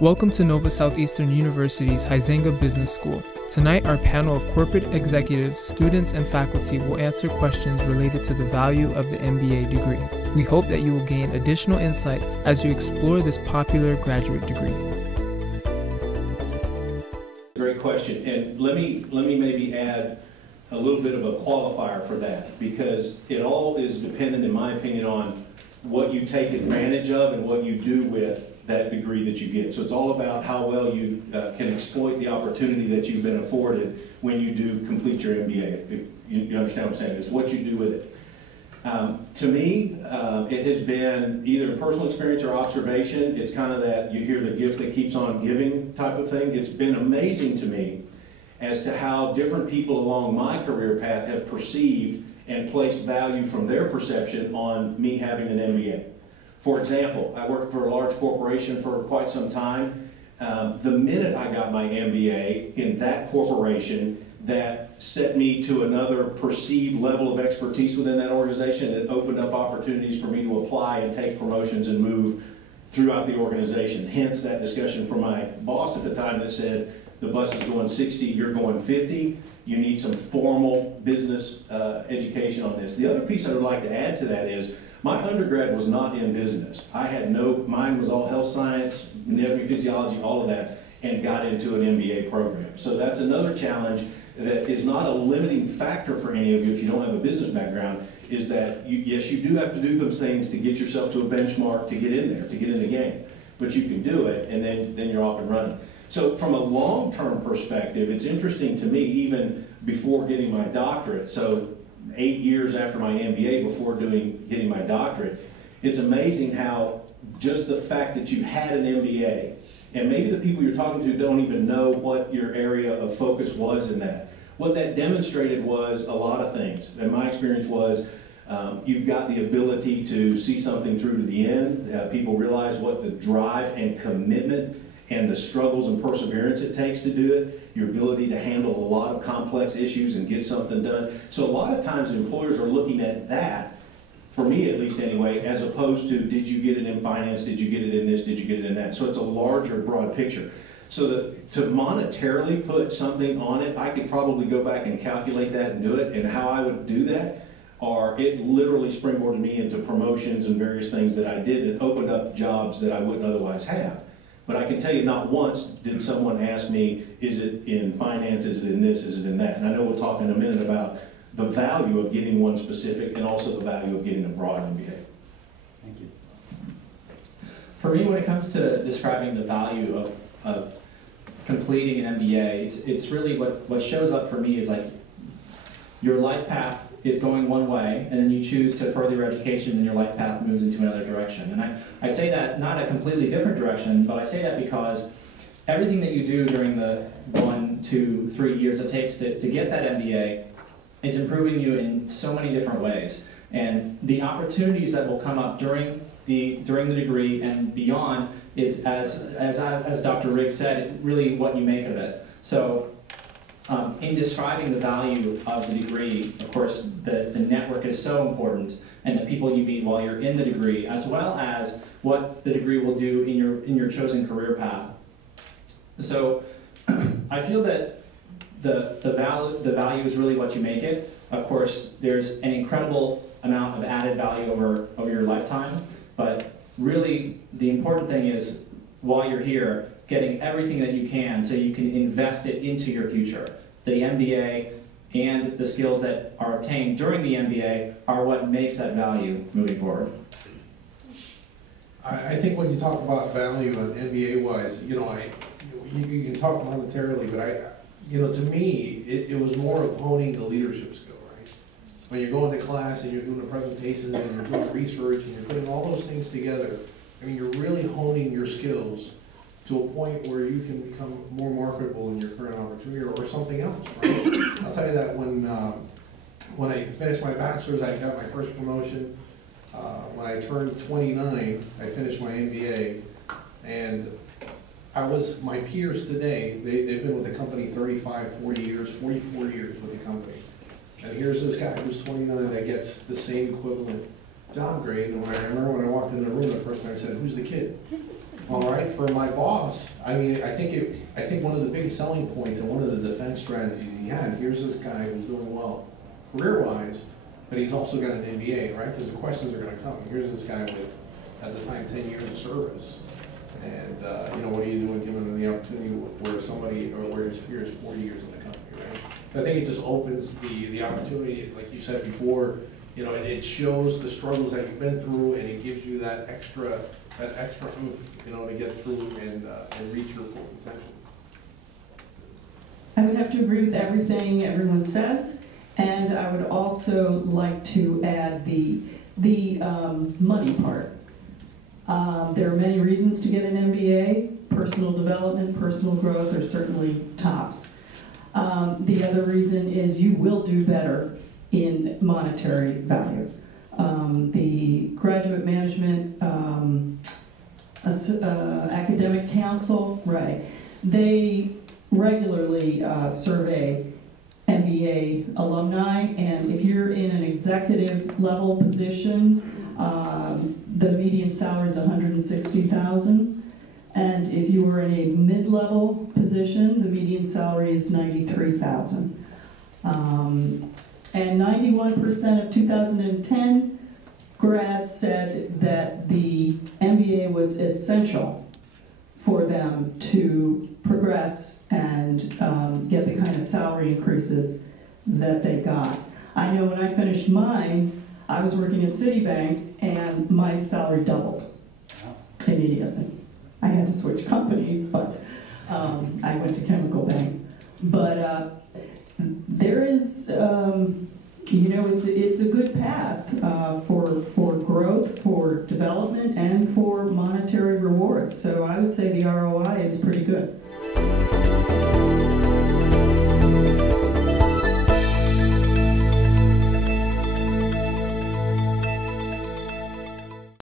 Welcome to Nova Southeastern University's Huizenga Business School. Tonight, our panel of corporate executives, students, and faculty will answer questions related to the value of the MBA degree. We hope that you will gain additional insight as you explore this popular graduate degree. Great question, and let me maybe add a little bit of a qualifier for that, because it all is dependent, in my opinion, on what you take advantage of and what you do with that degree that you get. So it's all about how well you can exploit the opportunity that you've been afforded when you do complete your MBA. If you understand what I'm saying? It's what you do with it. To me, it has been either personal experience or observation. It's kind of that you hear the gift that keeps on giving type of thing. It's been amazing to me as to how different people along my career path have perceived and placed value from their perception on me having an MBA. For example, I worked for a large corporation for quite some time. The minute I got my MBA in that corporation, that set me to another perceived level of expertise within that organization. It opened up opportunities for me to apply and take promotions and move throughout the organization. Hence that discussion from my boss at the time that said, the bus is going 60, you're going 50. You need some formal business education on this. The other piece I would like to add to that is, my undergrad was not in business. Mine was all health science, anatomy, physiology, all of that, and got into an MBA program. So that's another challenge that is not a limiting factor for any of you if you don't have a business background, is that yes, you do have to do those things to get yourself to a benchmark to get in there, to get in the game. But you can do it, and then you're off and running. So from a long-term perspective, it's interesting to me, even before getting my doctorate, so 8 years after my MBA, before getting my doctorate, it's amazing how just the fact that you had an MBA, and maybe the people you're talking to don't even know what your area of focus was in that. What that demonstrated was a lot of things. And my experience was you've got the ability to see something through to the end. People realize what the drive and commitment and the struggles and perseverance it takes to do it, your ability to handle a lot of complex issues and get something done. So a lot of times employers are looking at that, for me at least anyway, as opposed to did you get it in finance, did you get it in this, did you get it in that. So it's a larger, broad picture. So to monetarily put something on it, I could probably go back and calculate that and do it, and how I would do that, or it literally springboarded me into promotions and various things that I did and opened up jobs that I wouldn't otherwise have. But I can tell you, not once did someone ask me, is it in finance, is it in this, is it in that? And I know we'll talk in a minute about the value of getting one specific and also the value of getting a broad MBA. Thank you. For me, when it comes to describing the value of completing an MBA, it's really what shows up for me is like your life path is going one way, and then you choose to further your education, and your life path moves into another direction. And I say that not a completely different direction, but I say that because everything that you do during the 1, 2, 3 years it takes to get that MBA is improving you in so many different ways. And the opportunities that will come up during the degree and beyond is, as Dr. Riggs said, really what you make of it. So in describing the value of the degree, of course, the network is so important, and the people you meet while you're in the degree, as well as what the degree will do in your chosen career path. So I feel that the value is really what you make it. Of course, there's an incredible amount of added value over your lifetime, but really the important thing is, while you're here, getting everything that you can so you can invest it into your future. The MBA and the skills that are obtained during the MBA are what makes that value moving forward. I think when you talk about value on MBA-wise, you can talk monetarily, but to me, it was more of honing the leadership skill, right? When you're going to class and you're doing a presentation and you're doing research and you're putting all those things together, I mean, you're really honing your skills to a point where you can become more marketable in your current opportunity or something else, right? I'll tell you that when I finished my bachelor's, I got my first promotion. When I turned 29, I finished my MBA, and my peers today, they've been with the company 35, 40 years, 44 years with the company. And here's this guy who's 29 that gets the same equivalent job grade. And I remember when I walked in the room, the first time I said, "Who's the kid?" All right, for my boss, I mean, I think one of the biggest selling points and one of the defense strategies he had, here's this guy who's doing well career-wise, but he's also got an MBA, right? Because the questions are gonna come. Here's this guy with, at the time, 10 years of service. And, you know, what are you doing giving him the opportunity where somebody, or where his peer is 40 years in the company, right? I think it just opens the opportunity, like you said before, you know, and it shows the struggles that you've been through, and it gives you that extra oomph, you know, to get through and reach your full potential. I would have to agree with everything everyone says, and I would also like to add the money part. There are many reasons to get an MBA. Personal development, personal growth are certainly tops. The other reason is you will do better in monetary value. The Graduate Management Academic Council, right, they regularly survey MBA alumni, and if you're in an executive level position, the median salary is $160,000, and if you were in a mid-level position, the median salary is $93,000. And 91% of 2010 grads said that the MBA was essential for them to progress and get the kind of salary increases that they got. I know when I finished mine, I was working at Citibank, and my salary doubled immediately. I had to switch companies, but I went to Chemical Bank. But there is, you know, it's a good path for growth, for development, and for monetary rewards. So I would say the ROI is pretty good.